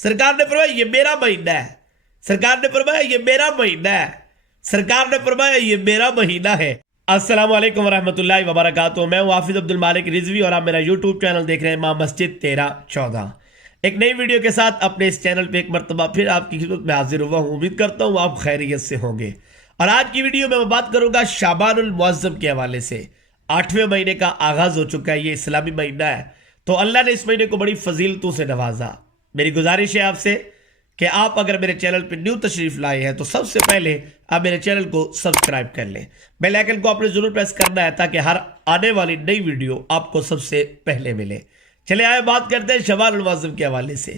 سرکار نے فرمایا یہ میرا مہینہ ہے، سرکار نے فرمایا یہ میرا مہینہ ہے، سرکار نے فرمایا یہ میرا مہینہ ہے۔ السلام علیکم ورحمۃ اللہ وبرکاتہ، میں ہوں حافظ عبد المالک رضوی اور آپ میرا یوٹیوب چینل دیکھ رہے ہیں ماں مسجد 1314۔ ایک نئی ویڈیو کے ساتھ اپنے اس چینل پہ ایک مرتبہ پھر آپ کی خدمت میں حاضر ہوا ہوں۔ امید کرتا ہوں آپ خیریت سے ہوں گے، اور آج کی ویڈیو میں بات کروں گا شعبان المعظم کے حوالے سے۔ 8ویں مہینے کا آغاز ہو چکا ہے، یہ اسلامی مہینہ ہے، تو اللہ نے اس مہینے کو بڑی فضیلتوں سے نوازا۔ میری گزارش ہے آپ سے کہ آپ اگر میرے چینل پہ نیو تشریف لائے ہیں تو سب سے پہلے آپ میرے چینل کو سبسکرائب کر لیں، بیل آئیکن کو آپ نے ضرور پریس کرنا ہے تاکہ ہر آنے والی نئی ویڈیو آپ کو سب سے پہلے ملے۔ چلے آئے بات کرتے ہیں شعبان المعظم کے حوالے سے۔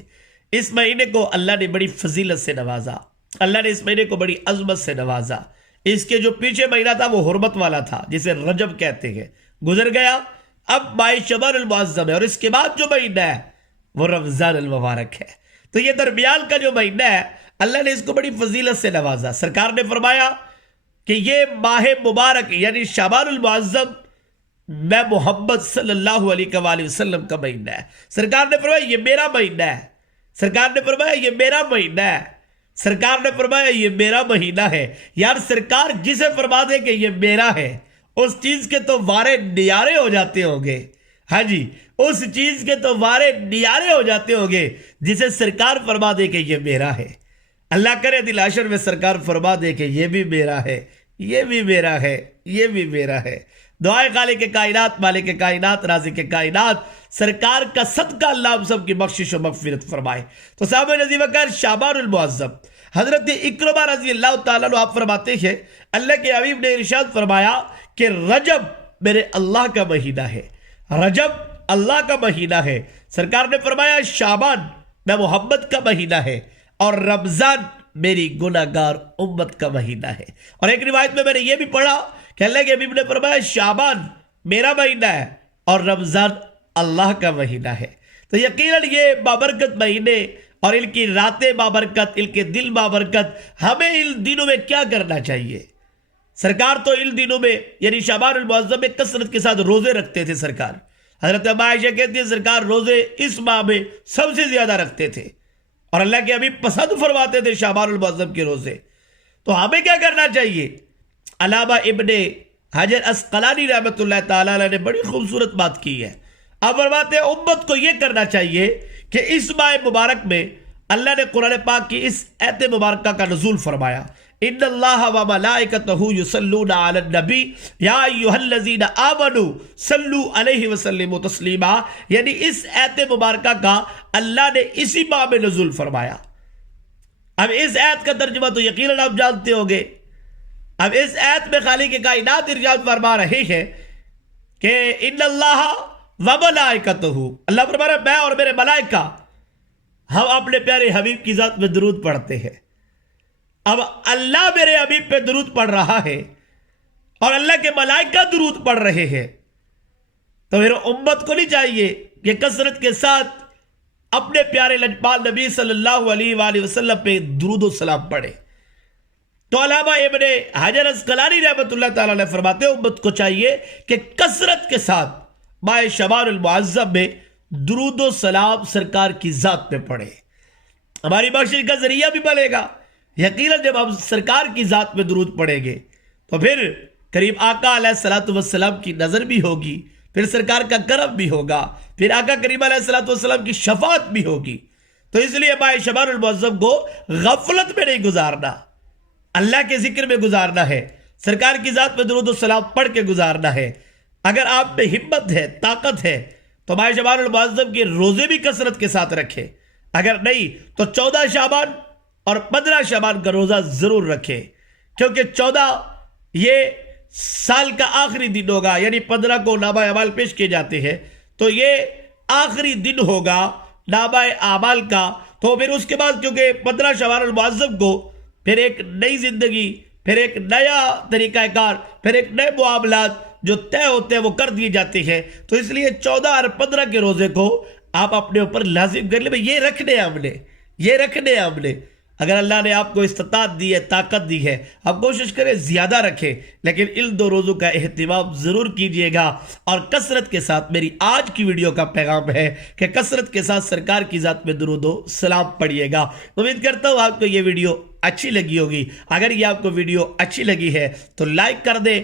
اس مہینے کو اللہ نے بڑی فضیلت سے نوازا، اللہ نے اس مہینے کو بڑی عظمت سے نوازا۔ اس کے جو پیچھے مہینہ تھا وہ حرمت والا تھا، جسے رجب کہتے ہیں، گزر گیا، اب ماہ شعبان المعظم ہے، اور اس کے بعد جو مہینہ ہے وہ رمضان المبارک ہے۔ تو یہ درمیان کا جو مہینہ ہے اللہ نے اس کو بڑی فضیلت سے نوازا۔ سرکار نے فرمایا کہ یہ ماہ مبارک یعنی شعبان المعظم میں محمد صلی اللہ علیہ وآلہ وسلم کا مہینہ ہے۔ سرکار نے فرمایا یہ میرا مہینہ ہے، سرکار نے فرمایا یہ میرا مہینہ ہے، سرکار نے فرمایا یہ میرا مہینہ ہے۔ یار سرکار جسے فرما دے کہ یہ میرا ہے، اس چیز کے تو وارے نیارے ہو جاتے ہوں گے۔ ہاں جی، اس چیز کے تو وارے نیارے ہو جاتے ہوں گے جسے سرکار فرما دے کہ یہ میرا ہے۔ اللہ کرے دل حشر میں سرکار فرما دے کہ یہ بھی میرا ہے، یہ بھی میرا ہے، یہ بھی میرا ہے۔ دعائے خالق کائنات، مالک کائنات، رازق کائنات، سرکار کا صدقہ اللہ ہم سب کی بخشش و مغفرت فرمائے۔ تو صحابہ نذیر وقار شعبان المعظم، حضرت اکرمہ رضی اللہ تعالیٰ عنہ آپ فرماتے ہیں اللہ کے حبیب نے ارشاد فرمایا کہ رجب میرے اللہ کا مہینہ ہے، رجب اللہ کا مہینہ ہے۔ سرکار نے فرمایا شعبان میں محمد کا مہینہ ہے، اور رمضان میری گناہگار امت کا مہینہ ہے۔ اور ایک روایت میں نے یہ بھی پڑھا کہ اللہ کے حبیب نے فرمایا شعبان میرا مہینہ ہے اور رمضان اللہ کا مہینہ ہے۔ تو یقیناً یہ بابرکت مہینے اور ان کی راتیں بابرکت، ان کے دل بابرکت، ہمیں ان دنوں میں کیا کرنا چاہیے؟ سرکار تو ان دنوں میں یعنی شعبان المعظم میں کثرت کے ساتھ روزے رکھتے تھے۔ سرکار حضرت عائشہ کہتی ہے سرکار روزے اس ماہ میں سب سے زیادہ رکھتے تھے، اور اللہ کے حبیب پسند فرماتے تھے شعبان المعظم کے روزے۔ تو ہمیں کیا کرنا چاہیے؟ علامہ ابن حجر عسقلانی رحمۃ اللہ تعالیٰ علیہ نے بڑی خوبصورت بات کی ہے۔ آپ فرماتے ہیں امت کو یہ کرنا چاہیے کہ اس ماہ مبارک میں اللہ نے قرآن پاک کی اس آیت مبارکہ کا نزول فرمایا، ان اللہ وملائکتہ یصلون علی النبی یا ایھا الذین آمنوا صلوا علیہ وسلموا تسلیما، یعنی اس آیت مبارکہ کا اللہ نے اسی ماہ میں نزول فرمایا۔ اب اس آیت کا ترجمہ تو یقیناً آپ جانتے ہوں گے۔ اب اس آیت میں خالق کائنات ارشاد فرما رہے ہیں کہ ان اللہ وملائکتہ، اللہ فرما رہا ہے میں اور میرے ملائکہ ہم اپنے پیارے حبیب کی ذات میں درود پڑھتے ہیں۔ اب اللہ میرے حبیب پہ درود پڑھ رہا ہے اور اللہ کے ملائکہ درود پڑھ رہے ہیں، تو میرے امت کو نہیں چاہیے کہ کثرت کے ساتھ اپنے پیارے لجپال نبی صلی اللہ علیہ وآلہ وسلم پہ درود و سلام پڑھے؟ تو علامہ ابن حجر عسقلانی رحمۃ اللہ تعالیٰ نے فرماتے ہیں امت کو چاہیے کہ کثرت کے ساتھ ماہ شعبان المعظم میں درود و سلام سرکار کی ذات پہ پڑھے، ہماری بخشش کا ذریعہ بھی بنے گا۔ یقیناً جب ہم سرکار کی ذات میں درود پڑھیں گے تو پھر قریب آقا علیہ الصلوۃ والسلام کی نظر بھی ہوگی، پھر سرکار کا کرم بھی ہوگا، پھر آقا کریم علیہ الصلوۃ والسلام کی شفاعت بھی ہوگی۔ تو اس لیے ماہ شعبان المعظم کو غفلت میں نہیں گزارنا، اللہ کے ذکر میں گزارنا ہے، سرکار کی ذات میں درود و سلام پڑھ کے گزارنا ہے۔ اگر آپ میں ہمت ہے، طاقت ہے تو ماہ شعبان المعظم کے روزے بھی کثرت کے ساتھ رکھیں، اگر نہیں تو 14 شعبان اور 15 شعبان کا روزہ ضرور رکھے، کیونکہ 14 یہ سال کا آخری دن ہوگا، یعنی 15 کو نامہ اعمال پیش کیے جاتے ہیں، تو یہ آخری دن ہوگا نامہ اعمال کا۔ تو پھر اس کے بعد کیونکہ 15 شعبان المعظم کو پھر ایک نئی زندگی، پھر ایک نیا طریقہ کار، پھر ایک نئے معاملات جو طے ہوتے ہیں وہ کر دیے جاتے ہیں، تو اس لیے 14 اور 15 کے روزے کو آپ اپنے اوپر لازم کر لیں۔ یہ رکھنے ہم نے، یہ رکھنے ہم نے۔ اگر اللہ نے آپ کو استطاعت دی ہے، طاقت دی ہے، آپ کوشش کریں زیادہ رکھیں، لیکن ان 2 روزوں کا اہتمام ضرور کیجئے گا۔ اور کثرت کے ساتھ میری آج کی ویڈیو کا پیغام ہے کہ کثرت کے ساتھ سرکار کی ذات میں درود و سلام پڑھیے گا۔ امید کرتا ہوں آپ کو یہ ویڈیو اچھی لگی ہوگی۔ اگر یہ آپ کو ویڈیو اچھی لگی ہے تو لائک کر دیں،